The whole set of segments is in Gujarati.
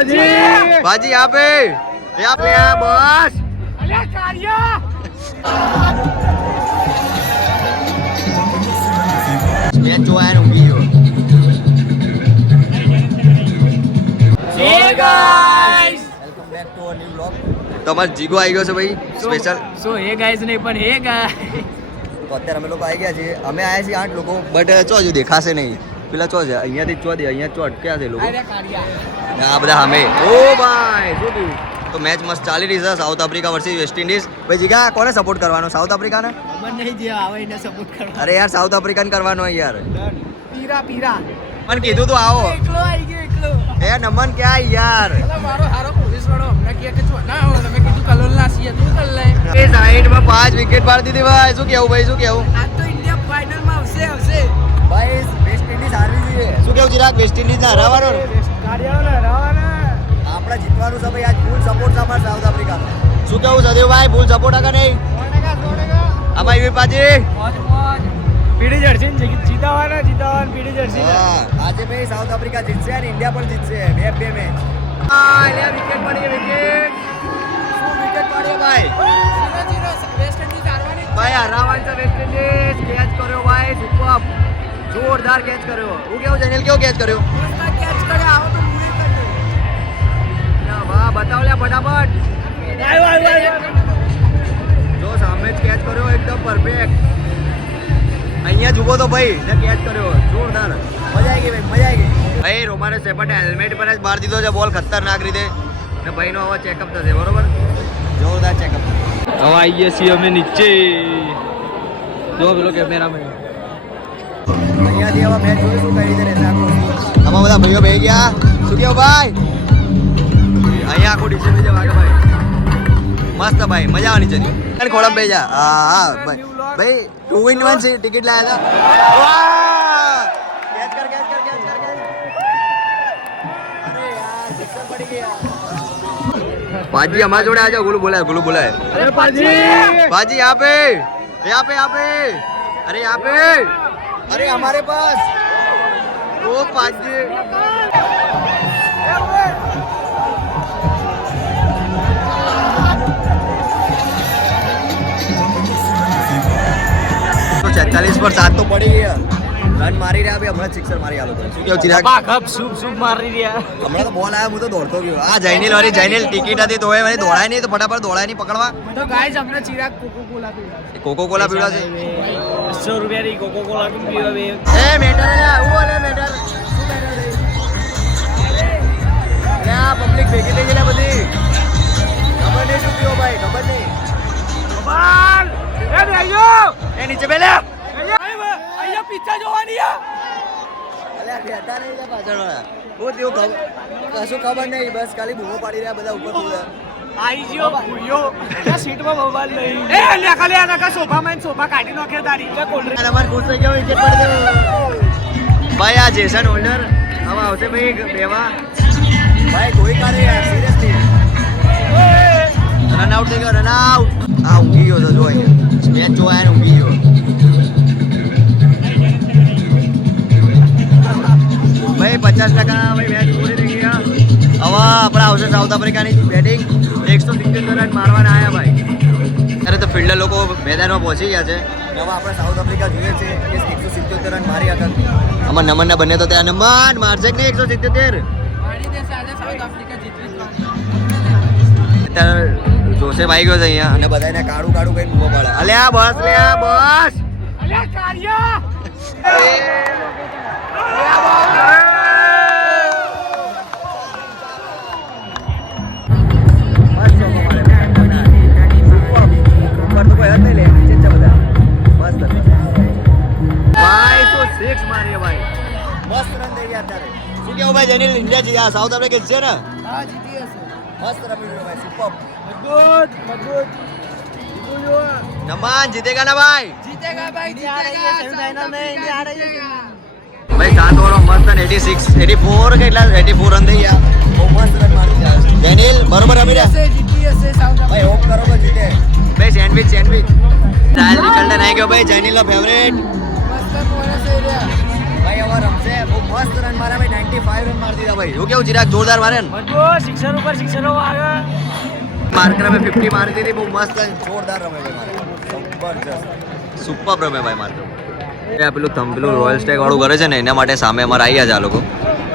बाजी यहाँ पे बस मैच जो है ઊંઘી ગયો welcome back to a new vlog તમારો જીગો આવી ગયો છે ભાઈ સ્પેશિયલ સો હે ગાઈસ નહીં પણ હે ગાય તો અત્યારે અમે લોકો આવી ગયા છીએ અમે આવ્યા છીએ 8 લોકો બટ ચો હજુ દેખાશે નહીં પેલા ચો છે અહીંયાથી ચો દે અહીંયા ચો અટક્યા છે લોકો આ બધા અમે ઓ ભાઈ શું થયું તો મેચ મસ્ત ચાલી રહી છે south Africa versus West Indies ભાઈ જીગા કોને સપોર્ટ કરવાનો સાઉથ આફ્રિકાને ખબર નહીં જે આવે એને સપોર્ટ કરો અરે યાર સાઉથ આફ્રિકાને કરવાનો યાર પીરા મને કીધું તો આવો એકલો આવી ગયો એકલો એ નમન ક્યાં યાર મારો હારો પોલીસ વાળો હમણાં કે છો ના હો તમે કીધું કલોલ ના છીએ તું કર લે એ સાઈડમાં 5 વિકેટ પાડી દીધી ભાઈ શું કેવું ભાઈ શું કેવું આ તો ઇન્ડિયા ફાઇનલમાં આવશે ભાઈ વેસ્ટ ઇન્ડિઝ હારવી જોઈએ શું કેવું ચિરાગ વેસ્ટ ઇન્ડિઝ ને હરાવવાનો ગાડીઓને હરાવવાના આપણે જીતવાનું છે ભાઈ આજ ફૂલ સપોર્ટ છે અમારા સાઉથ આફ્રિકાનો શું કેવું સદેવભાઈ ફૂલ સપોર્ટ આગળ નહીં અમારી વિપાજી પીડી જર્સી જીતાવાના પીડી જર્સી આજે ભાઈ સાઉથ આફ્રિકા જીતશે અને ઇન્ડિયા પણ જીતશે બે મેચ વિકેટ પડી વિકેટ શું વિકેટ પડ્યો ભાઈ વેસ્ટ ઇન્ડિઝ હારવાની ભાઈ હરાવવાની છે વેસ્ટ ઇન્ડિઝ કેચ કર્યો ભાઈ સુપર જોરદાર કેચ કર્યો હું કેવું જેનિલ કેવો કેચ કર્યો કેચ કર્યો આવો તો પૂરી કરી દે વાહ બતાવ લે ફટાફટ વાય જો સામે જ કેચ કર્યો એકદમ પરફેક્ટ અહીંયા જુઓ તો ભાઈ ને કેચ કર્યો જોરદાર મજા આવી ગઈ ભાઈ રોમાને સેપટે હેલ્મેટ પર જ બહાર દીધો છે બોલ ખતરનાક રીતે ને ભાઈનો હવે ચેકઅપ થશે બરોબર જોરદાર ચેકઅપ હવે આવીએ છીએ અમે નીચે જો પેલો કેમેરામેન અહીંયાથી હવે મેચ જોઈશું કઈ રીતે રહેશે આખું આમાં બધા ભાઈઓ બેહી ગયા શું કેવું ભાઈ અહીંયા આખું ડીસી બીજે વાગે ભાઈ મસ્ત ભાઈ મજા આવવાની છે અને ખોળમ બેહી જા હા ભાઈ 2 in 1 ટિકિટ લાયા હતા વાહ કેચ કર અરે યાર સિક્સર પડી ગયા પાજી हमारे जोड़े आ जाओ गुलू बोला है अरे पाजी पाजी यहाँ पे अरे यहाँ पे अरे हमारे पास वो पाजी तो 46 पर 7 तो पड़ी गया રન મારી રહ્યા ભાઈ હમણાં સિક્સર મારી આલો શું કેવું ચિરાગ કપ શુભ મારી રહ્યા હમણાં તો બોલ આવ્યો હું તો દોડતો ગયો આ જૈનિલ ટિકિટ હતી તોય મને દોડાય નહીં તો ફટાફટ દોડાય નહીં પકડવા તો ગાઈસ હમણાં ચિરાગ કોકો કોલા કોલા પીવડા છે 100 રૂપિયાની કોકો કોલા પીવા બે એ મેટર મેટર આ પબ્લિક ભેગી થઈ ગયેલા બધી ખબર નહીં શું પીવો ભાઈ ખબર નહીં એ ભાઈઓ એ નીચે બેલે અહીંયા પિક્ચર જોવાની આ અલ્યા બેઠા નહીં લે પાછળ હું તેવું કશું ખબર નહીં બસ ખાલી બૂમો પાડી રહ્યા બધા ઉપર ઉડે આઈ જીઓ ભૂયો આ સીટમાં મોબાઈલ નહીં એ અલ્યા ખાલી આના કા સોફા કાઢી નાખ્યો તારી કે કોલ્ડ તમાર ખુશ થઈ ગયો વિકેટ પડી દો ભાઈ આ જેસન હોલ્ડર હવે આવશે ભાઈ બેવા ભાઈ કોઈ કારે યાર સિરિયસલી રન આઉટ થઈ ગયો રન આઉટ આ ઊંઘી ગયો તો જો અહીંયા મેચ જોયા ને ઊંઘી ગયો ભાઈ 50% ભાઈ મેચ પૂરી થઈ ગયા હવે આપણે આવશે સાઉથ આફ્રિકાની બેટિંગ 170 રન મારવાના આવ્યા ભાઈ ત્યારે તો ફિલ્ડર લોકો મેદાનમાં પહોંચી ગયા છે હવે આપણે સાઉથ આફ્રિકા જોઈએ છે કે 177 રન મારી આગળ અમાર નમનના બંને તો ત્યાં નમન મારશે કે 177 મારી દેશે આજે સાઉથ આફ્રિકા જીતવી અત્યારે જોશે ભાઈ ગયો છે અહીંયા અને બધાને કાળું કઈ મૂવો પડે અલ્યા બસ અલ્યા કાર્યા જેનિલ ઇન્ડિયા જીત્યા સાઉથ આફ્રિકા છે ને હા જીતી હશે મસ્ત રમી રહ્યો ભાઈ સુપર મજબૂત નમન જીતેગા ના ભાઈ જીતેગા ભાઈ જીતેગા સેમીફાइनल में इंडिया आ रही है ભાઈ 7 ઓવર મસ્ત 86 84 કેટલા 84 રન થઈ ગયા બહુ મસ્ત રન મારી ગયા જેનિલ બરોબર રમી રહ્યા જીતી હશે સાઉથ ભાઈ હોપ કરો કે જીતે ભાઈ સેન્ડવિચ ટ્રાયલ વિકલ્ટ આવી ગયો ભાઈ જેનિલ નો ફેવરેટ મસ્ત બોનસ એરિયા ભાઈ હવે રમશે બહુ મસ્ત રન માર્યા ભાઈ 95 રન મારી દીધા ભાઈ શું કેવું ચિરાગ જોરદાર મારે ને બધો સિક્સર ઉપર સિક્સરો વાગે માર્કર મેં 50 મારી દીધી બહુ મસ્ત જોરદાર રમે ભાઈ મારે જબરજસ્ત સુપર રમે ભાઈ માર્કર એ પેલું પેલું રોયલ સ્ટેક વાળું કરે છે ને એના માટે સામે અમારે આવી ગયા છે આ લોકો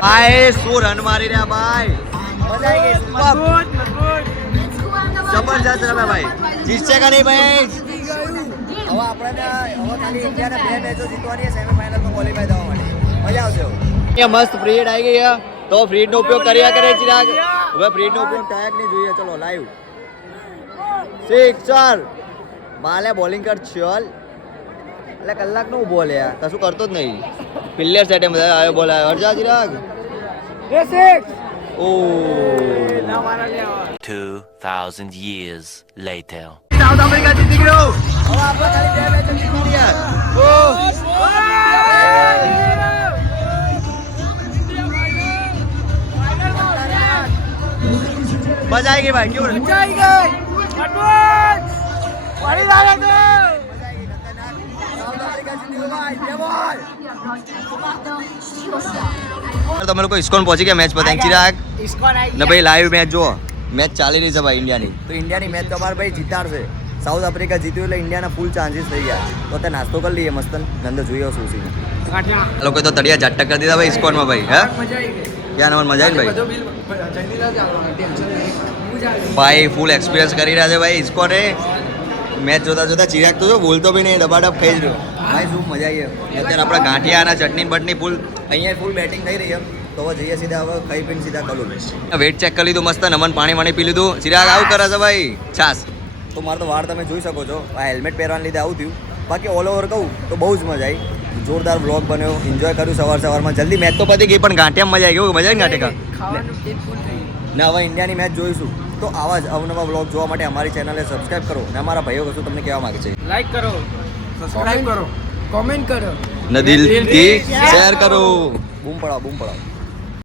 ભાઈ શું રન મારી રહ્યા ભાઈ મજા આવી ગઈ મજબૂત મજબૂત જબરજસ્ત રમે ભાઈ જીતશે કે નહીં ભાઈ હવે આપણે હવે ખાલી ઇન્ડિયાને 2 મેચો જીતવાની છે સેમીફાઇનલમાં ક્વોલિફાય થવા માટે મજા આવશે અહીંયા મસ્ત ફ્રીડ આવી ગઈ તો ફ્રીડનો ઉપયોગ કર્યા કરે ચિરાગ હવે ફ્રીડનો ઉપયોગ થાય કે નહીં જોઈએ ચલો લાઈવ સિક્સર બાલે બોલિંગ કર ચલ એટલે કલાકનો ઊભો લે કશું કરતો જ નહીં પિલ્લર સેટે બધા આવ્યો બોલ આવ્યો હરજા ચિરાગ એ સિક્સ ઓ ના મારા લે 2,000 years later. સાઉથ આફ્રિકા જીતી ગયો હવે આપણે ખાલી 2 મેચ જીતવાની યાર ઓ મજા આવી ગઈ ભાઈ કેવું મજા આવી ગઈ મજબૂત પાણી લાગે છે સાઉથ આફ્રિકા જીતી ગયો ભાઈ જય બોલ તમે લોકો ઇસ્કોન પહોંચી ગયા મેચ પતાઈ ચિરાગ ઇસ્કોન આવી ને ભાઈ લાઈવ મેચ જો મેચ ચાલી રહી છે ભાઈ ઇન્ડિયાની તો ઇન્ડિયાની મેચ તમારે ભાઈ જીતાડશે સાઉથ આફ્રિકા જીત્યું એટલે ઇન્ડિયાના ફૂલ ચાન્સીસ થઈ ગયા તો તે નાસ્તો કરી લઈએ મસ્ત નંદ જોઈએ શું છે ગાંઠિયા આ લોકો તો તળિયા ઝાટક કરી દીધા ભાઈ ઇસ્કોનમાં ભાઈ હે મજા આવી ગઈ ક્યાં નંબર મજા આવી ભાઈ બધો બિલ જલ્દી ના જાવ ટેન્શન નહીં મજા આવી ભાઈ ફૂલ એક્સપિરિયન્સ કરી રહ્યા છે ભાઈ ઇસ્કોને મેચ જોતા જોતા ચિરાગ તો જો બોલતો બી નહીં ડબાડબ ખાઈ જ રહ્યો ભાઈ શું મજા આવી અત્યારે આપણા ગાંઠિયા અને ચટણી બટની ફૂલ અહીંયા ફૂલ બેટિંગ થઈ રહી તો હવે જઈએ સીધા હવે ખાઈ પીને સીધા કલું વેટ ચેક કરી લીધું મસ્ત નમન પાણી વાણી પી લીધું ચિરાગ આવું કરે છે ભાઈ છાસ તો મારે તો વાળ તમે જોઈ શકો છો આ હેલ્મેટ પહેરવાને લીધે આવું થયું બાકી ઓલ ઓવર કહું તો બહુ જ મજા આવી જોરદાર વ્લોગ બન્યો એન્જોય કર્યું સવારમાં જલ્દી મેચ તો પતી ગઈ પણ ગાંઠિયામાં મજા આવી ગયું મજા આવી ગાંઠિયા ખાવાનું પેટ ફૂલ થઈ ને હવે ઇન્ડિયાની મેચ જોઈશું તો આવા જ અવનવા વ્લોગ જોવા માટે અમારી ચેનલને સબસ્ક્રાઇબ કરો ને અમારા ભાઈઓ કશું તમને કહેવા માંગે છે લાઈક કરો સબસ્ક્રાઇબ કરો કોમેન્ટ કરો ને દિલથી શેર કરો બૂમ પડાવો